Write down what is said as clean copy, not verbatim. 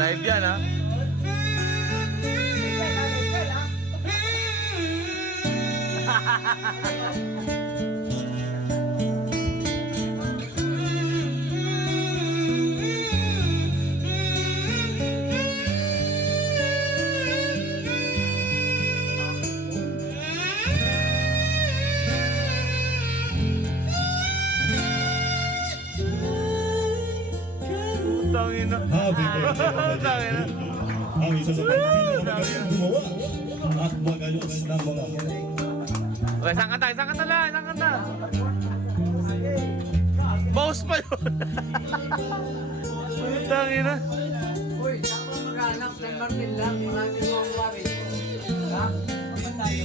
Live yan, ha? Tangina. Happy birthday, Tangina. ang isa sa pagpapagaling gumawa at magayos ng mga Okay, isang kanta, isang kanta lang, isang kanta. Boss pa yun. Tangina. Uy, tama mag-anak, San Martin lang, maraming mga wari. Ha?